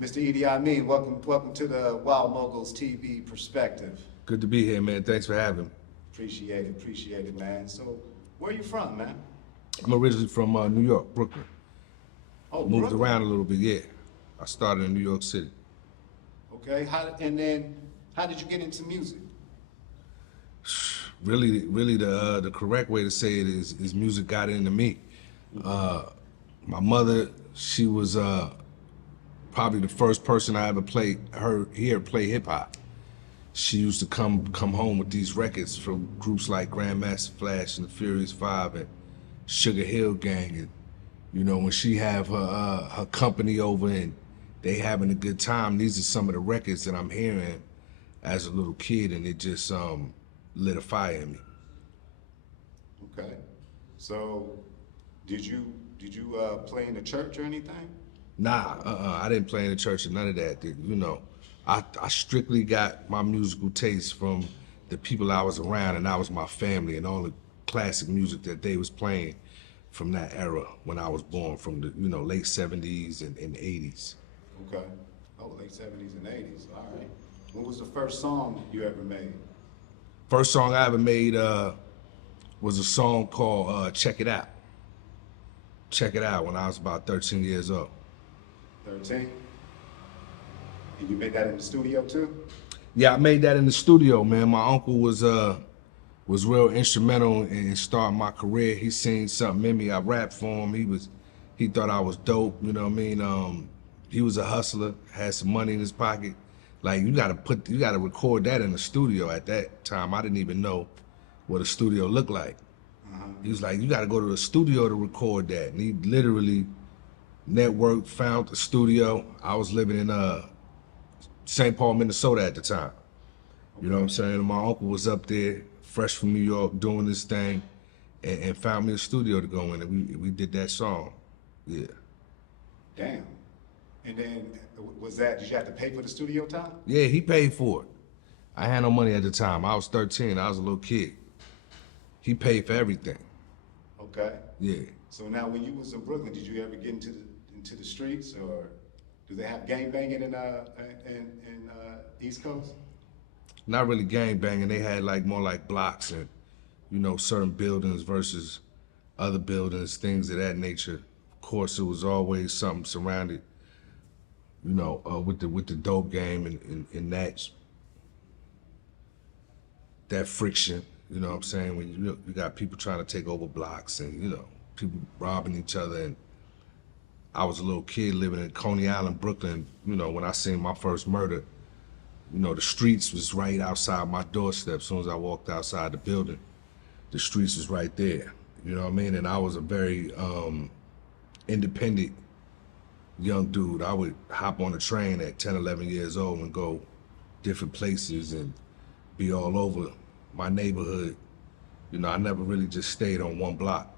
Mr. EDI MEAN, welcome to the Moguls TV perspective. Good to be here, man. Thanks for having me. Appreciate it, man. So, where you from, man? I'm originally from New York, Brooklyn. Oh, Moved Brooklyn. around a little bit, yeah. I started in New York City. Okay, how did you get into music? Really, the correct way to say it is music got into me. My mother, she was probably the first person I ever hear play hip hop. She used to come home with these records from groups like Grandmaster Flash and the Furious Five and Sugar Hill Gang, and you know when she have her company over and they having a good time. These are some of the records that I'm hearing as a little kid, and it just lit a fire in me. Okay, so did you play in the church or anything? Nah, I didn't play in the church or none of that. You know, I strictly got my musical taste from the people I was around, and that was my family and all the classic music that they was playing from that era when I was born, from the late 70s and 80s. Okay. Oh, late 70s and 80s. All right. What was the first song you ever made? First song I ever made was a song called Check It Out. Check It Out, when I was about 13 years old. 13? And you made that in the studio too? Yeah, I made that in the studio, man. My uncle was real instrumental in starting my career. He seen something in me. I rapped for him. He thought I was dope, you know what I mean? He was a hustler, had some money in his pocket. Like you gotta record that in the studio. At that time, I didn't even know what a studio looked like. He was like, you gotta go to the studio to record that. And he literally networked, found the studio. I was living in St. Paul, Minnesota at the time. You know what I'm saying? And my uncle was up there, fresh from New York, doing this thing, and found me a studio to go in, and we did that song. Yeah. Damn. And then did you have to pay for the studio time? Yeah, he paid for it. I had no money at the time. I was 13, I was a little kid. He paid for everything. Okay. Yeah. So now when you was in Brooklyn, did you ever get into the streets, or do they have gang banging in East Coast? Not really gang banging. They had more like blocks and, certain buildings versus other buildings, things of that nature. Of course, it was always something surrounded, with the dope game and that friction. You know what I'm saying? When you got people trying to take over blocks and, people robbing each other. And I was a little kid living in Coney Island, Brooklyn. When I seen my first murder, the streets was right outside my doorstep. As soon as I walked outside the building, the streets was right there. You know what I mean? And I was a very independent young dude. I would hop on a train at 10, 11 years old and go different places and be all over my neighborhood. I never really just stayed on one block.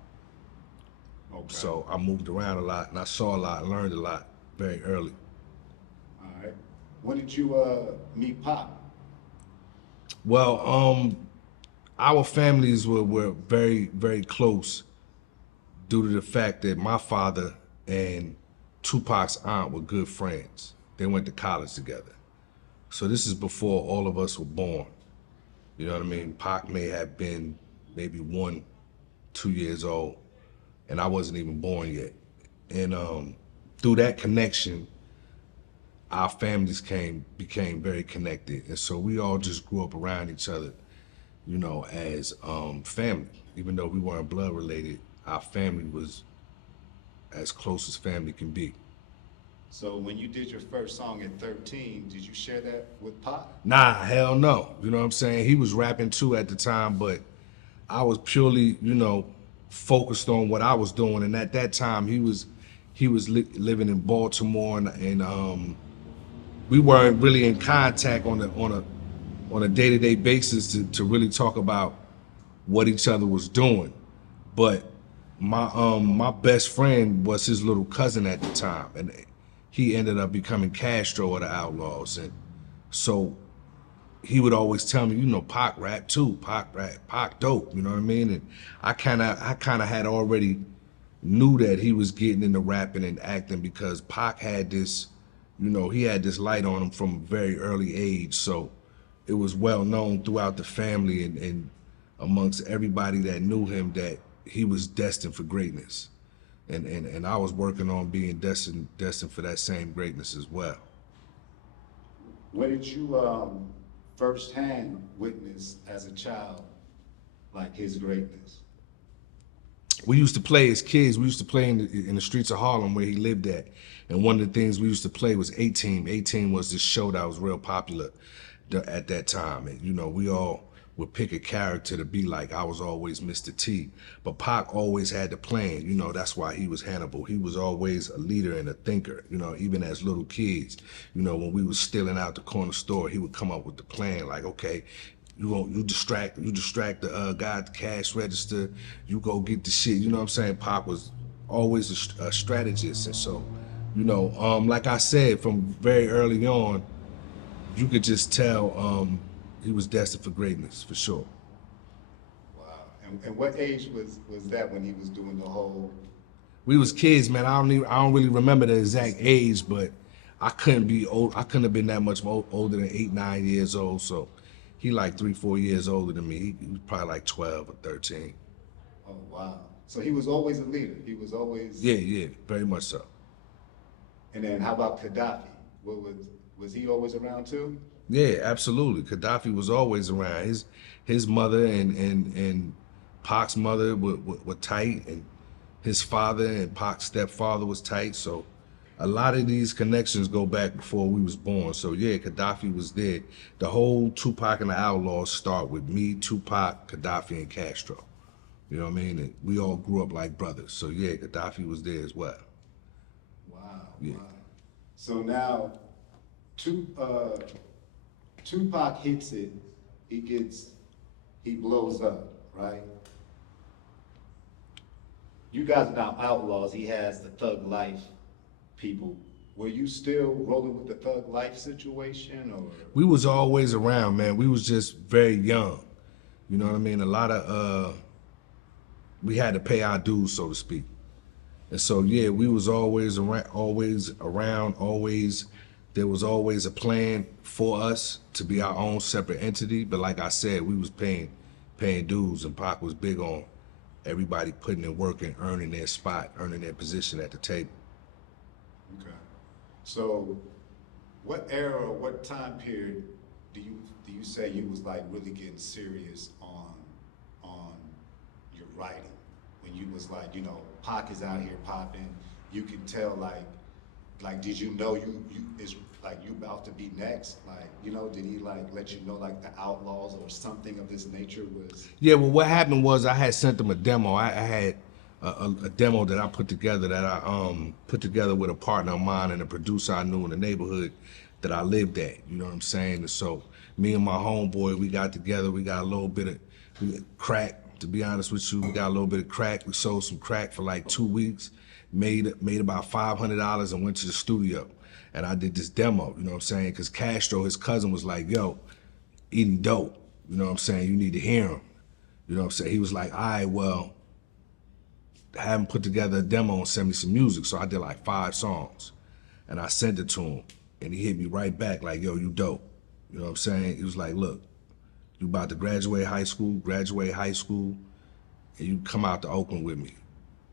Okay. So I moved around a lot, and I saw a lot, learned a lot very early. All right. When did you meet Pop? Well, our families were very, very close due to the fact that my father and Tupac's aunt were good friends. They went to college together. So this is before all of us were born. You know what I mean? Pac may have been maybe 1, 2 years old, and I wasn't even born yet. And through that connection, our families became very connected. And so we all just grew up around each other, as family. Even though we weren't blood related, our family was as close as family can be. So when you did your first song at 13, did you share that with Pop? Nah, hell no. You know what I'm saying? He was rapping too at the time, but I was purely, focused on what I was doing. And at that time, he was living in Baltimore, and we weren't really in contact on a day-to-day basis to really talk about what each other was doing. But my best friend was his little cousin at the time, and he ended up becoming Castro of the Outlawz. And so he would always tell me, Pac rap too, Pac rap, Pac dope, you know what I mean? And I kind of had already knew that he was getting into rapping and acting because Pac had this you know, he had this light on him from a very early age. So it was well known throughout the family and amongst everybody that knew him that he was destined for greatness. And I was working on being destined for that same greatness as well. What did you firsthand witness as a child, like his greatness? We used to play as kids. We used to play in the streets of Harlem where he lived at. And one of the things we used to play was A-Team. A-Team was this show that was real popular at that time. And, you know, we all would pick a character to be like. I was always Mr. T. But Pac always had the plan. You know, that's why he was Hannibal. He was always a leader and a thinker, you know, even as little kids. You know, when we was stealing out the corner store, he would come up with the plan like, okay, you distract the guy at the cash register, you go get the shit, you know what I'm saying? Pac was always a strategist. And so, you know, like I said, from very early on, you could just tell he was destined for greatness, for sure. Wow. And what age was that when he was doing the whole? We was kids, man. I don't really remember the exact age, but I couldn't have been that much older than 8, 9 years old. So he like 3, 4 years older than me. He was probably like 12 or 13. Oh, wow. So he was always a leader. He was always. Yeah, very much so. And then how about Gaddafi? Was he always around too? Yeah, absolutely. Gaddafi was always around. His mother and Pac's mother were tight, and his father and Pac's stepfather was tight. So a lot of these connections go back before we was born. So yeah, Gaddafi was there. The whole Tupac and the Outlawz start with me, Tupac, Gaddafi, and Castro. You know what I mean? And we all grew up like brothers. So yeah, Gaddafi was there as well. Wow. Yeah. Wow. So now, Tupac hits it, he blows up, right? You guys are now Outlawz. He has the Thug Life people. Were you still rolling with the Thug Life situation, or? We was always around, man. We was just very young. You know what I mean? A lot of we had to pay our dues, so to speak. And so yeah, we was always around, there was always a plan for us to be our own separate entity. But like I said, we was paying dues, and Pac was big on everybody putting in work and earning their spot, earning their position at the table. Okay. So what era or what time period do you say you was like really getting serious on your writing? When you was like, you know, Pac is out here popping, you can tell like did you know you is like you about to be next? Like, you know, did he like let you know like the Outlawz or something of this nature was? Yeah, well what happened was I had sent them a demo. I had a demo that I put together with a partner of mine and a producer I knew in the neighborhood that I lived at, you know what I'm saying? And so me and my homeboy, we got together, we got a little bit of crack, to be honest with you. We got a little bit of crack. We sold some crack for like 2 weeks, made about $500 and went to the studio. And I did this demo, you know what I'm saying? Because Castro, his cousin, was like, yo, eating dope, you know what I'm saying? You need to hear him. You know what I'm saying? He was like, all right, well, have him put together a demo and send me some music. So I did like 5 songs. And I sent it to him. And he hit me right back like, yo, you dope. You know what I'm saying? He was like, look, you about to graduate high school, and you come out to Oakland with me.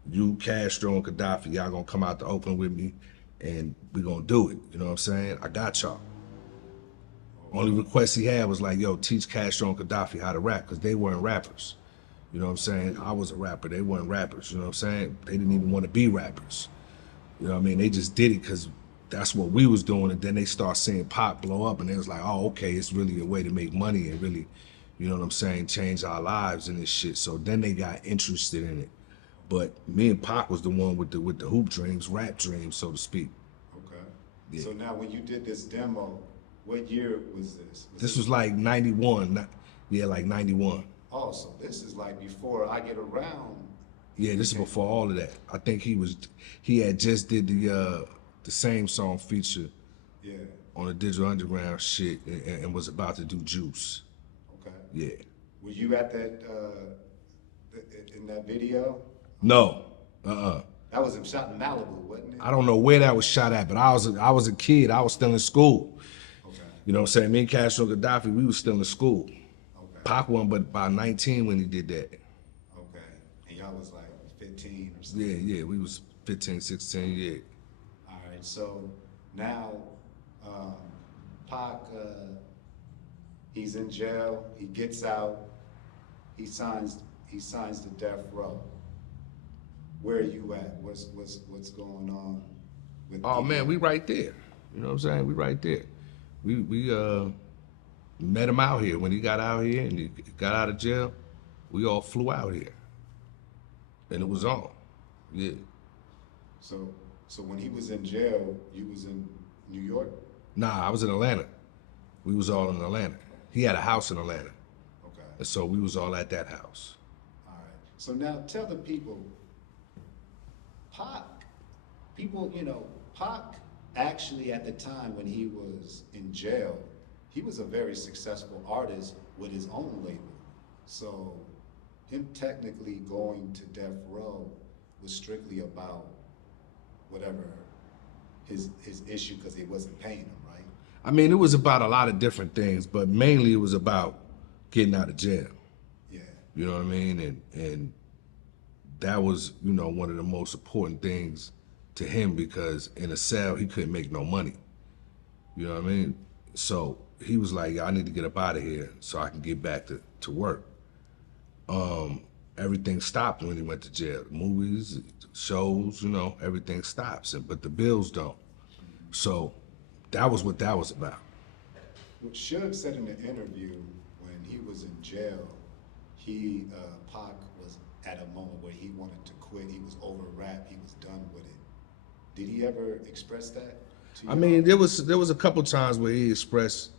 You, Castro, and Gaddafi, y'all gonna come out to Oakland with me, and we gonna do it. You know what I'm saying? I got y'all. Only request he had was like, yo, teach Castro and Gaddafi how to rap, because they weren't rappers. You know what I'm saying? I was a rapper, they weren't rappers, you know what I'm saying? They didn't even want to be rappers. You know what I mean? They just did it because that's what we was doing, and then they start seeing Pac blow up, and they was like, oh, okay, it's really a way to make money and really, you know what I'm saying, change our lives and this shit. So then they got interested in it. But me and Pac was the one with the hoop dreams, rap dreams, so to speak. Okay. Yeah. So now when you did this demo, what year was this? This was like 91, like 91. Oh, so this is like before I Get Around. Yeah, this is before all of that. I think he had just did the same song feature on the Digital Underground shit and was about to do Juice. Okay. Yeah. Were you at that, in that video? No. That was shot in Malibu, wasn't it? I don't know where that was shot at, but I was a kid. I was still in school. Okay. You know what I'm saying? Me and Castro Gaddafi, we was still in school. Okay. Pac wasn't but about 19 when he did that. Okay. And y'all was like 15 or something? Yeah, we was 15, 16, yeah. All right, so now Pac, he's in jail, he gets out, he signs the death row. Where are you at? What's going on with Oh EDI? man, we right there. You know what I'm saying? We right there. We met him out here when he got out here and he got out of jail. We all flew out here, and it was on. Yeah. So when he was in jail, you was in New York? Nah, I was in Atlanta. We was all in Atlanta. He had a house in Atlanta, Okay. and so we was all at that house. All right. So now tell the people, Pac, Pac actually at the time when he was in jail, he was a very successful artist with his own label. So him technically going to death row was strictly about whatever his issue because he wasn't paying him, right? I mean, it was about a lot of different things, but mainly it was about getting out of jail. Yeah. You know what I mean? And that was, one of the most important things to him because in a cell, he couldn't make no money. You know what I mean? So he was like, I need to get up out of here so I can get back to work. Everything stopped when he went to jail. Movies, shows, everything stops, but the bills don't. So that was what that was about. What Suge said in the interview when he was in jail, Pac was at a moment where he wanted to quit. He was over rap. He was done with it. Did he ever express that to you? I mean, there was a couple times where he expressed,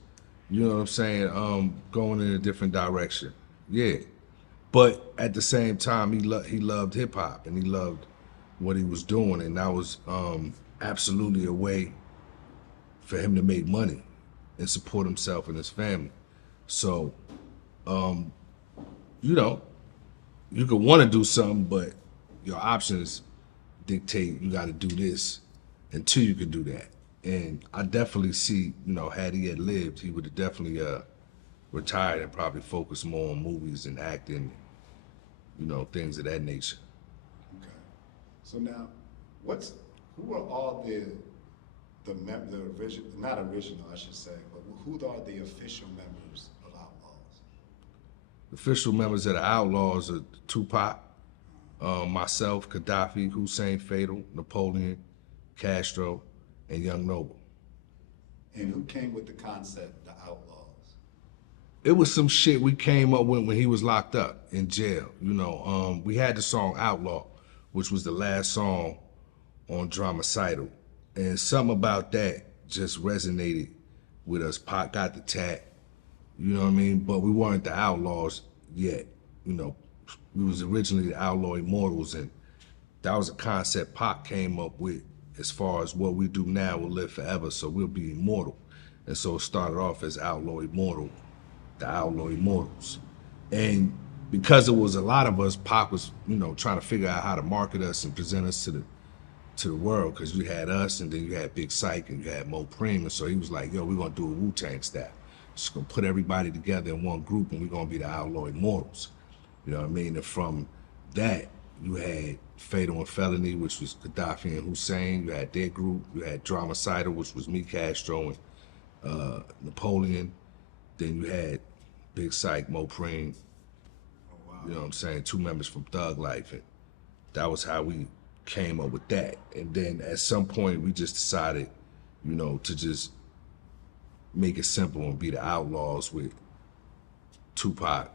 you know what I'm saying, going in a different direction. Yeah. But at the same time, he loved hip hop and he loved what he was doing, and that was absolutely a way for him to make money and support himself and his family. So, you could want to do something, but your options dictate you got to do this until you can do that. And I definitely see, had he had lived, he would have definitely retired and probably focused more on movies and acting, things of that nature. Okay. So now, who are all the original, not original, I should say, but who are the official members of Outlawz? Official members of the Outlawz are Tupac, myself, Gaddafi, Hussein Fatal, Napoleon, Castro, and Young Noble. And who came with the concept, the Outlawz? It was some shit we came up with when he was locked up in jail. We had the song Outlaw, which was the last song on Dramacidal. And something about that just resonated with us. Pac got the tat, you know what I mean? But we weren't the Outlawz yet. We was originally the Outlaw Immortals, and that was a concept Pac came up with as far as what we do now will live forever, so we'll be immortal. And so it started off as Outlaw Immortal, the Outlaw Immortals. And because it was a lot of us, Pac was, trying to figure out how to market us and present us to the world, because you had us, and then you had Big Psych, and you had Mo Preem, and so he was like, yo, we're gonna do a Wu-Tang style. Just gonna put everybody together in one group, and we're gonna be the Outlaw Immortals. You know what I mean? And from that, you had Fatal and Felony, which was Gaddafi and Hussein. You had their group. You had Dramacidal, which was me, Castro, and Napoleon. Then you had Big Psych, Mo Preem. Oh, wow. You know what I'm saying? 2 members from Thug Life. And that was how we came up with that. And then at some point, we just decided, to just make it simple and be the Outlawz with Tupac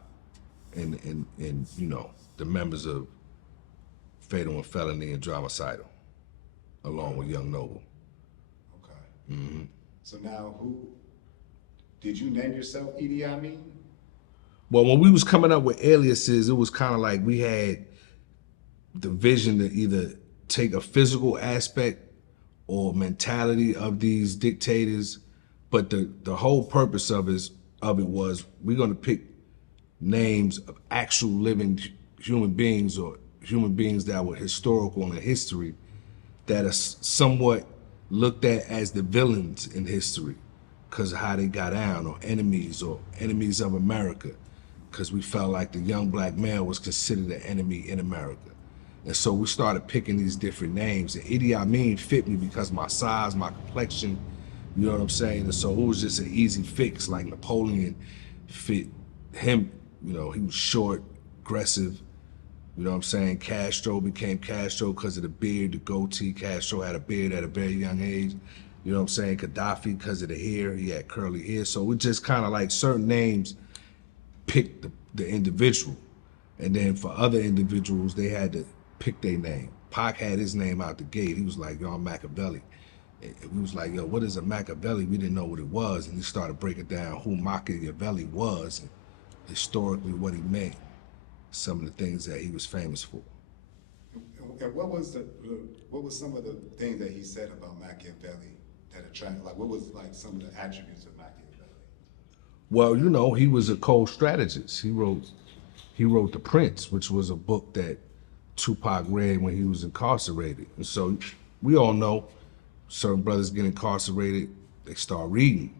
and the members of Fatal and Felony and Dramacidal, along with Young Noble. Okay. Mm-hmm. So now did you name yourself EDI MEAN? Well, when we was coming up with aliases, it was kind of like we had the vision to either take a physical aspect or mentality of these dictators, but the whole purpose of it was we're gonna pick names of actual living human beings or human beings that were historical in history that are somewhat looked at as the villains in history because of how they got down, or enemies of America, because we felt like the young black male was considered an enemy in America. And so we started picking these different names. And EDI MEAN fit me because my size, my complexion, you know what I'm saying? And so it was just an easy fix. Like Napoleon fit him, you know, he was short, aggressive, you know what I'm saying? Castro became Castro because of the beard, the goatee. Castro had a beard at a very young age. You know what I'm saying? Gaddafi because of the hair, he had curly hair. So we just kind of like certain names picked the individual. And then for other individuals, they had to pick their name. Pac had his name out the gate. He was like, yo, I'm Makaveli. And we was like, yo, what is a Makaveli? We didn't know what it was. And he started breaking down who Makaveli was and historically what he meant, some of the things that he was famous for. And what was some of the things that he said about Machiavelli that attracted, like what was like some of the attributes of Machiavelli? Well, you know, he was a cold strategist. He wrote The Prince, which was a book that Tupac read when he was incarcerated. And so we all know certain brothers get incarcerated, they start reading,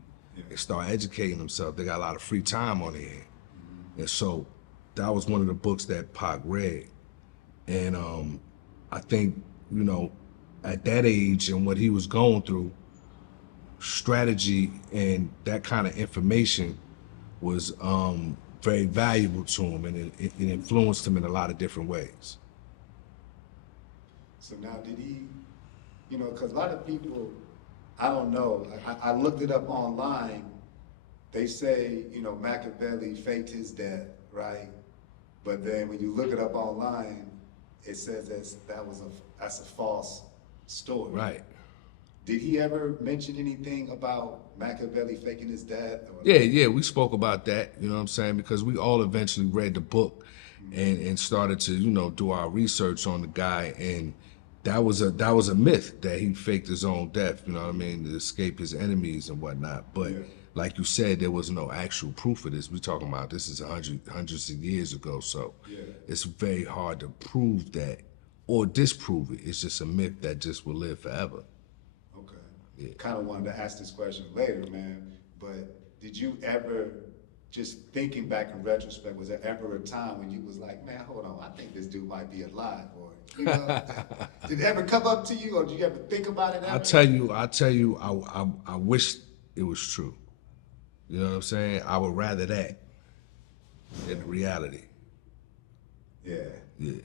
they start educating themselves. They got a lot of free time on their hands. And so that was one of the books that Pac read. And I think, you know, at that age and what he was going through, strategy and that kind of information was very valuable to him, and it influenced him in a lot of different ways. So now did he, you know, because a lot of people, I don't know, I looked it up online. They say, you know, Machiavelli faked his death, right? But then when you look it up online, it says that's a false story. Right. Did he ever mention anything about Machiavelli faking his death? Or Yeah, we spoke about that, you know what I'm saying? Because we all eventually read the book and started to, you know, do our research on the guy, and that was a myth that he faked his own death, you know what I mean, to escape his enemies and whatnot. But like you said, there was no actual proof of this. We're talking about this is hundreds of years ago, so it's very hard to prove that or disprove it. It's just a myth that just will live forever. Okay. Yeah. Kind of wanted to ask this question later, man, but did you ever, just thinking back in retrospect, was there ever a time when you was like, man, hold on, I think this dude might be alive, or, you know, did it ever come up to you, or did you ever think about it ever? I'll tell you, I wish it was true. You know what I'm saying? I would rather that than reality. Yeah. Yeah.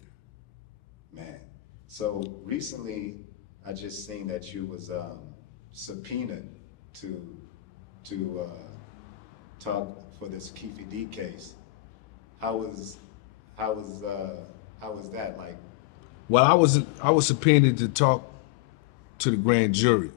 Man. So recently, I just seen that you was subpoenaed to talk for this Keefe D case. How was that like? Well, I was subpoenaed to talk to the grand jury.